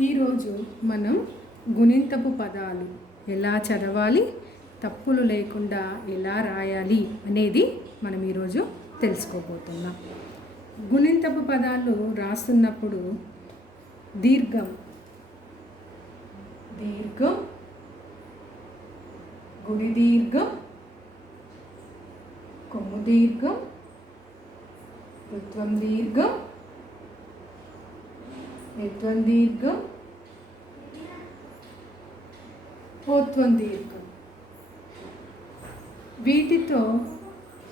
ఈరోజు మనం గుణింతపు పదాలు ఎలా చదవాలి, తప్పులు లేకుండా ఎలా రాయాలి అనేది మనం ఈరోజు తెలుసుకోబోతున్నాం. గుణింతపు పదాలు రాస్తున్నప్పుడు దీర్ఘం దీర్ఘం గుడి దీర్ఘం, కొమ్ము దీర్ఘం, రుత్వం దీర్ఘం, నిత్వం దీర్ఘం, ఓత్వం దీర్ఘం. వీటితో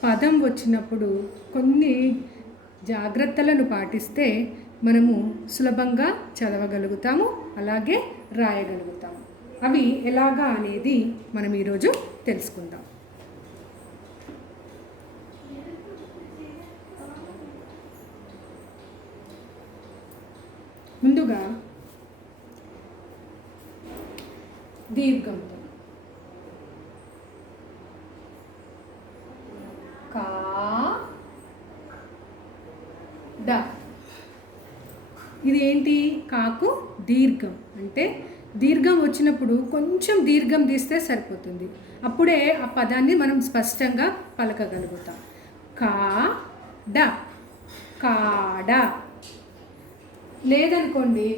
పదం వచ్చినప్పుడు కొన్ని జాగ్రత్తలను పాటిస్తే మనము సులభంగా చదవగలుగుతాము, అలాగే రాయగలుగుతాము. అవి ఎలాగా అనేది మనం ఈరోజు తెలుసుకుందాం. ముందుగా దీర్ఘంతో కా డ. ఇది ఏంటి? కాకు దీర్ఘం. అంటే దీర్ఘం వచ్చినప్పుడు కొంచెం దీర్ఘం తీస్తే సరిపోతుంది, అప్పుడే ఆ పదాన్ని మనం స్పష్టంగా పలకగలుగుతాం. కా డ, కాడ. లేదనుకోండి,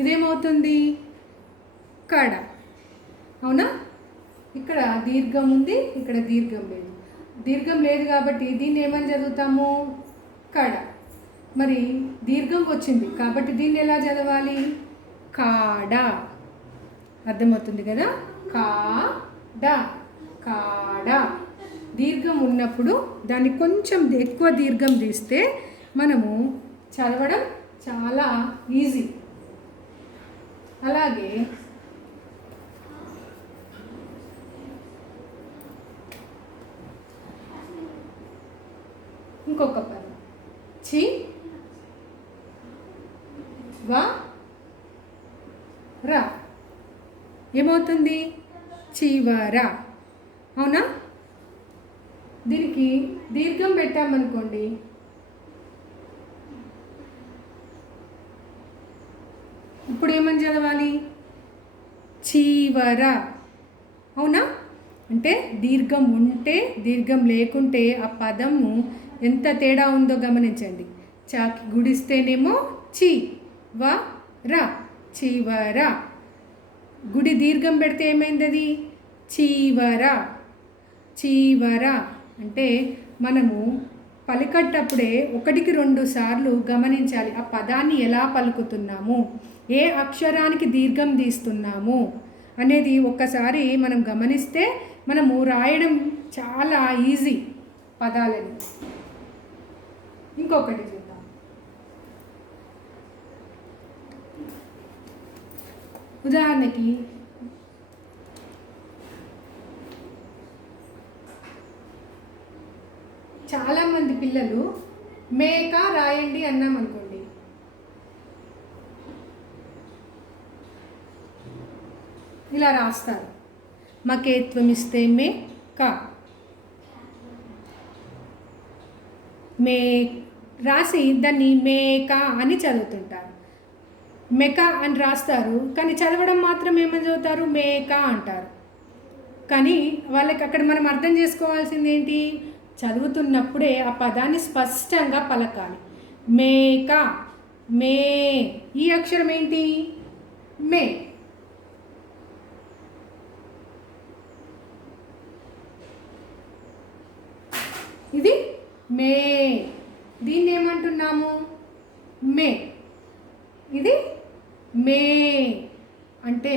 ఇదేమవుతుంది? కడ. అవునా? ఇక్కడ దీర్ఘం ఉంది, ఇక్కడ దీర్ఘం లేదు. దీర్ఘం లేదు కాబట్టి దీన్ని ఏమని చదువుతాము? కడ. మరి దీర్ఘం వచ్చింది కాబట్టి దీన్ని ఎలా చదవాలి? కాడ. అర్థమవుతుంది కదా? కాడ, కాడ. దీర్ఘం ఉన్నప్పుడు దాన్ని కొంచెం ఎక్కువ దీర్ఘం తీస్తే మనము చదవడం చాలా ఈజీ. అలాగే ఇంకొక పదం చి వ ర. ఏమవుతుంది? చివర. అవునా? దీనికి దీర్ఘం పెట్టామనుకోండి, ఇప్పుడు ఏమని చదవాలి? చివర. అవునా? అంటే దీర్ఘం ఉంటే, దీర్ఘం లేకుంటే ఆ పదము ఎంత తేడా ఉందో గమనించండి. చాకి గుడిస్తేనేమో చి వ ర, చివర. గుడి దీర్ఘం పెడితే ఏమైంది? అది చీవర. చీవర అంటే మనము పలికట్టప్పుడే 1-2 సార్లు గమనించాలి ఆ పదాన్ని ఎలా పలుకుతున్నాము, ఏ అక్షరానికి దీర్ఘం తీస్తున్నాము అనేది ఒక్కసారి మనం గమనిస్తే మనము రాయడం చాలా ఈజీ పదాలని. ఇంకొకటి చూద్దాం. ఉదాహరణకి చాలామంది పిల్లలు మేక రాయండి అన్నామనుకోండి, ఇలా రాస్తారు. మకేత్వం ఇస్తే మే క. మే రాసి దాన్ని మేక అని చదువుతుంటారు. మెక అని రాస్తారు, కానీ చదవడం మాత్రం ఏమని చదువుతారు? మేక అంటారు. కానీ వాళ్ళకి అక్కడ మనం అర్థం చేసుకోవాల్సింది ఏంటి? చదువుతున్నప్పుడే ఆ పదాన్ని స్పష్టంగా పలకాలి. మేక, మే. ఈ అక్షరం ఏంటి? మే. ఇది మే. దీన్ని ఏమంటున్నాము? మే. ఇది మే. అంటే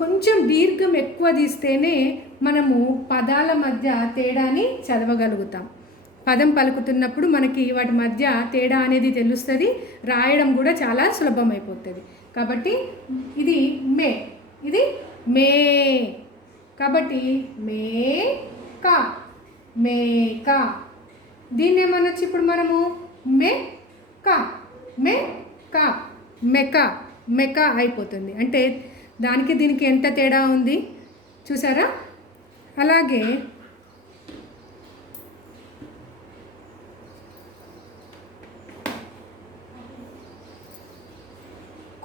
కొంచెం దీర్ఘం ఎక్కువ తీస్తేనే మనము పదాల మధ్య తేడాని చదవగలుగుతాం. పదం పలుకుతున్నప్పుడు మనకి వాటి మధ్య తేడా అనేది తెలుస్తుంది, రాయడం కూడా చాలా సులభమైపోతుంది. కాబట్టి ఇది మే, ఇది మే. కాబట్టి మే క, మేక. దీన్ని ఏమనొచ్చు ఇప్పుడు మనము? మే క, మే క, మెక, మెక అయిపోతుంది. అంటే దానికి దీనికి ఎంత తేడా ఉంది చూసారా? అలాగే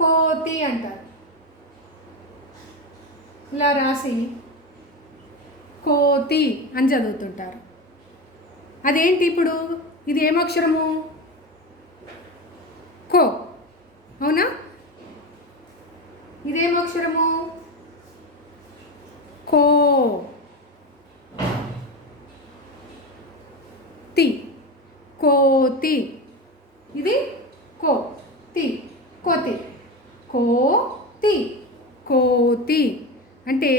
కోతి అంటారు. ఇలా రాసి కోతి అని చదువుతుంటారు. అదేంటి ఇప్పుడు? ఇది ఏమక్షరము? కో, అవునా? ఇదేమక్షరము? కో. తి, కోతి. ఇది కో, తి, కోతి. కోతి, కోతి. అంటే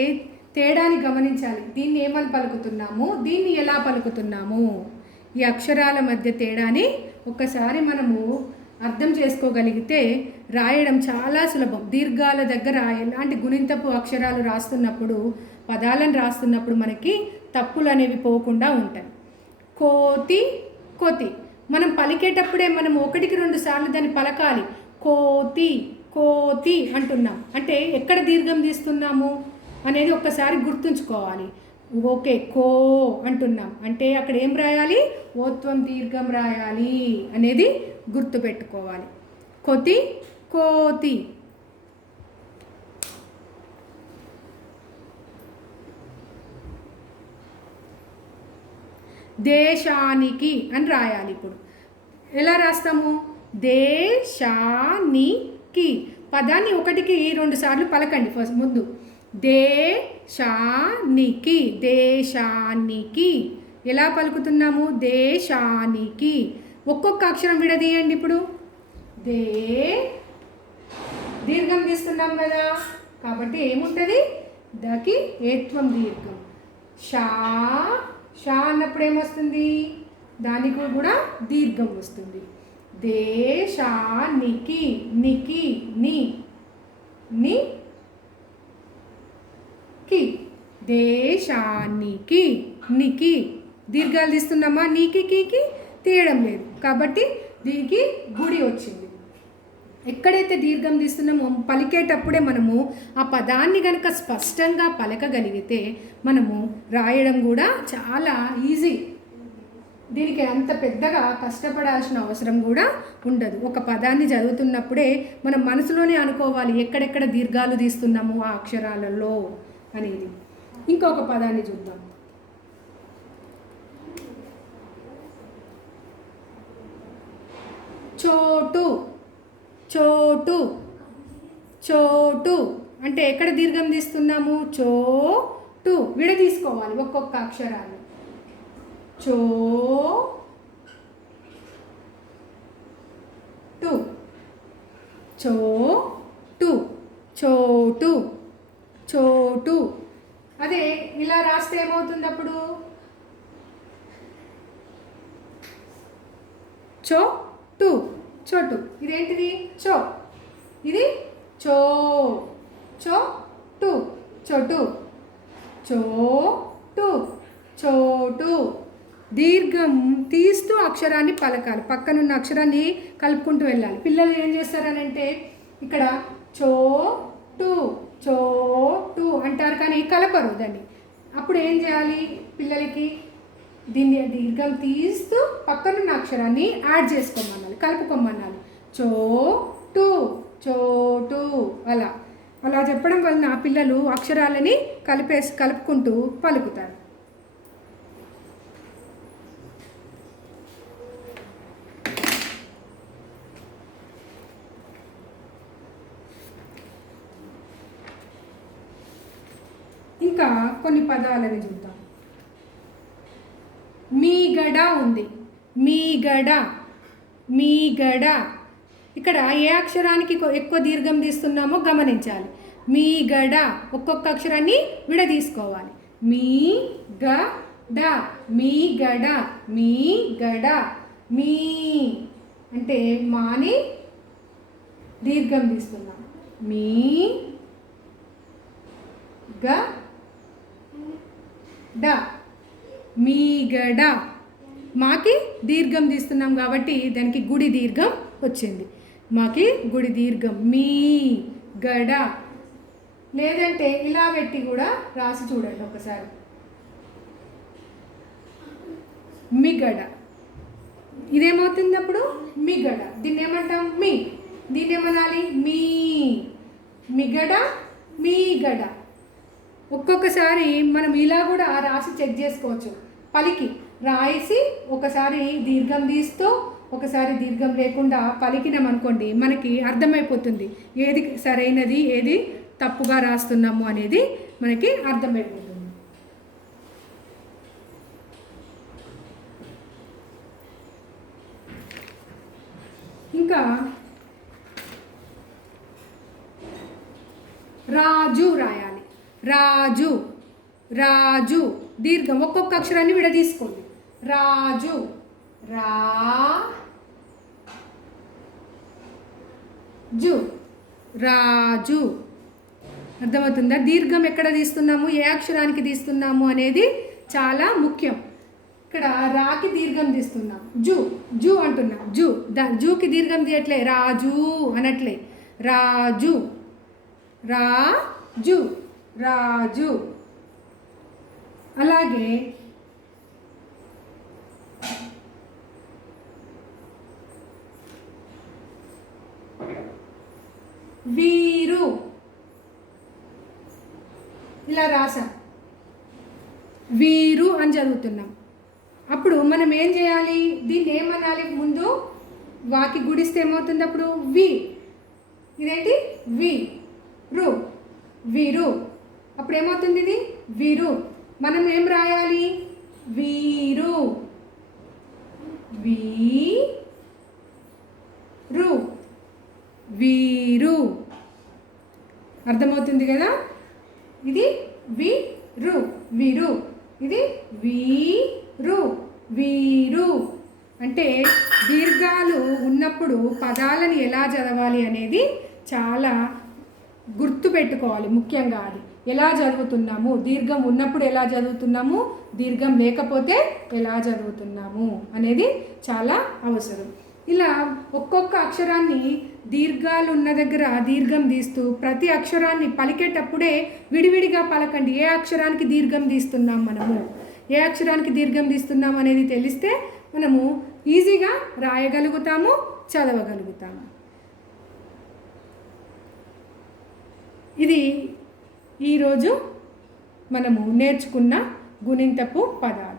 తేడాని గమనించాలి. దీన్ని ఏమని పలుకుతున్నాము, దీన్ని ఎలా పలుకుతున్నాము, ఈ అక్షరాల మధ్య తేడాని ఒక్కసారి మనము అర్థం చేసుకోగలిగితే రాయడం చాలా సులభం. దీర్ఘాల దగ్గర ఎలాంటి గుణింతపు అక్షరాలు రాస్తున్నప్పుడు, పదాలను రాస్తున్నప్పుడు మనకి తప్పులు అనేవి పోకుండా ఉంటాయి. కోతి, కోతి. మనం పలికేటప్పుడే మనం 1-2 సార్లు దాన్ని పలకాలి. కోతి, కోతి అంటున్నాం అంటే ఎక్కడ దీర్ఘం తీస్తున్నాము అనేది ఒక్కసారి గుర్తుంచుకోవాలి. ఓకే, కో అంటున్నాం అంటే అక్కడ ఏం రాయాలి? ఓత్వం దీర్ఘం రాయాలి అనేది గుర్తుపెట్టుకోవాలి. కోతి, కోతి. దేశానికి అని రాయాలి. ఇప్పుడు ఎలా రాస్తాము? దేశానికి. పదాన్ని 1-2 సార్లు పలకండి ఫస్ట్ ముందు. దేశానికి, దేశానికి. ఎలా పలుకుతున్నాము? దేశానికి. ఒక్కొక్క అక్షరం విడదీయండి. ఇప్పుడు దే దీర్ఘం తీస్తున్నాం కదా, కాబట్టి ఏముంటుంది? దకి ఏత్వం దీర్ఘం. షా, షా అన్నప్పుడు ఏమొస్తుంది? దానికి కూడా దీర్ఘం వస్తుంది. దేశానికి, నికి, ని, ని కి. దేశానికి, నికి. దీర్ఘాలు తీస్తున్నామా? నీకి, కీకి తీయడం లేదు కాబట్టి దీనికి గుడి వచ్చింది. ఎక్కడైతే దీర్ఘం తీస్తున్నామో పలికేటప్పుడే మనము ఆ పదాన్ని కనుక స్పష్టంగా పలకగలిగితే మనము రాయడం కూడా చాలా ఈజీ. దీనికి అంత పెద్దగా కష్టపడాల్సిన అవసరం కూడా ఉండదు. ఒక పదాన్ని చదువుతున్నప్పుడే మనం మనసులోనే అనుకోవాలి ఎక్కడెక్కడ దీర్ఘాలు తీస్తున్నాము ఆ అక్షరాలలో అనేది. ఇంకొక పదాన్ని చూద్దాం. చోటు, చోటు, చోటు అంటే ఎక్కడ దీర్ఘం తీస్తున్నాము? చోటు. విడదీసుకోవాలి ఒక్కొక్క అక్షరాన్ని. చో టు, చోటు, చోటు, చోటు. అదే ఇలా రాస్తే ఏమవుతుంది అప్పుడు? చోటు, చోటు. ఇదేంటిది? చో. ఇది చో, చోటు, చోటు, చోటు, చోటు. దీర్ఘం తీస్తూ అక్షరాన్ని పలకాలి. పక్కనున్న అక్షరాన్ని కలుపుకుంటూ వెళ్ళాలి. పిల్లలు ఏం చేస్తారనంటే ఇక్కడ చోటు, చోటు అంటారు కానీ కలపరు దాన్ని. అప్పుడు ఏం చేయాలి? పిల్లలకి దీన్ని దీర్ఘం తీస్తూ పక్కనున్న అక్షరాన్ని యాడ్ చేసుకోమనాలి, కలుపుకోమనాలి. చోటు, చోటు. అలా అలా చెప్పడం వలన పిల్లలు అక్షరాలని కలుపుకుంటూ పలుకుతారు. ఇంకా కొన్ని పదాలని చూద్దాం. మీగడ ఉంది. మీగడ, మీగడ. ఇక్కడ ఏ అక్షరానికి ఎక్కువ దీర్ఘం తీస్తున్నామో గమనించాలి. మీగడ. ఒక్కొక్క అక్షరాన్ని విడదీసుకోవాలి. మీ గ డ, మీగడ, మీగడ. మీ అంటే మాని దీర్ఘం తీస్తున్నాం. మీ గ డ, మీగడ. మాకి దీర్ఘం తీస్తున్నాం కాబట్టి దానికి గుడి దీర్ఘం వచ్చింది. మాకి గుడి దీర్ఘం. మీ గడ. లేదంటే ఇలా పెట్టి కూడా రాసి చూడండి ఒకసారి. మిగడ. ఇదేమవుతుంది అప్పుడు? మిగడ. దీన్ని ఏమంటాం? మీ. దీన్ని ఏమనాలి? మీ. మిగడ, మీగడ. ఒక్కొక్కసారి మనం ఇలా కూడా రాసి చెక్ చేసుకోవచ్చు. పలికి రాసి ఒకసారి దీర్ఘం తీస్తూ ఒకసారి దీర్ఘం లేకుండా పలికినాం అనుకోండి, మనకి అర్థమైపోతుంది ఏది సరైనది ఏది తప్పుగా రాస్తున్నాము అనేది మనకి అర్థమైపోతుంది. ఇంకా రాజు రాయాలి. రాజు, రాజు దీర్ఘం. ఒక్కొక్క అక్షరాన్ని విడదీసుకోండి. రాజు, రాజు, రాజు. అర్థమవుతుందా? దీర్ఘం ఎక్కడ తీస్తున్నాము, ఏ అక్షరానికి తీస్తున్నాము అనేది చాలా ముఖ్యం. ఇక్కడ రాకి దీర్ఘం తీస్తున్నాం, జు జు అంటున్నాం. జు జూకి దీర్ఘం తీయట్లే, రాజు అనట్లే. రాజు, రాజు, రాజు. అలాగే వీరు ఇలా రాసా, వీరు అని చదువుతున్నాం. అప్పుడు మనం ఏం చేయాలి? దీన్ని ఏమనాలి? ముందు వాకి గుడిస్తే ఏమవుతుంది? అప్పుడు వి. ఇదేంటి? వి రు, వీరు. అప్పుడు ఏమవుతుంది? ఇది వీరు. మనం ఏం రాయాలి? వీరు, వీరు, వీరు. అర్థమవుతుంది కదా? ఇది వీరు, వీరు. ఇది వీరు, వీరు. అంటే దీర్ఘాలు ఉన్నప్పుడు పదాలను ఎలా చదవాలి అనేది చాలా గుర్తుపెట్టుకోవాలి. ముఖ్యంగా అది ఎలా చదువుతున్నాము, దీర్ఘం ఉన్నప్పుడు ఎలా చదువుతున్నాము, దీర్ఘం లేకపోతే ఎలా చదువుతున్నాము అనేది చాలా అవసరం. ఇలా ఒక్కొక్క అక్షరాన్ని దీర్ఘాలు ఉన్న దగ్గర దీర్ఘం తీస్తూ ప్రతి అక్షరాన్ని పలికేటప్పుడే విడివిడిగా పలకండి. ఏ అక్షరానికి దీర్ఘం తీస్తున్నాం, మనము ఏ అక్షరానికి దీర్ఘం తీస్తున్నాం అనేది తెలిస్తే మనము ఈజీగా రాయగలుగుతాము, చదవగలుగుతాము. ఇది ఈరోజు మనము నేర్చుకున్న గుణింతపు పదాలు.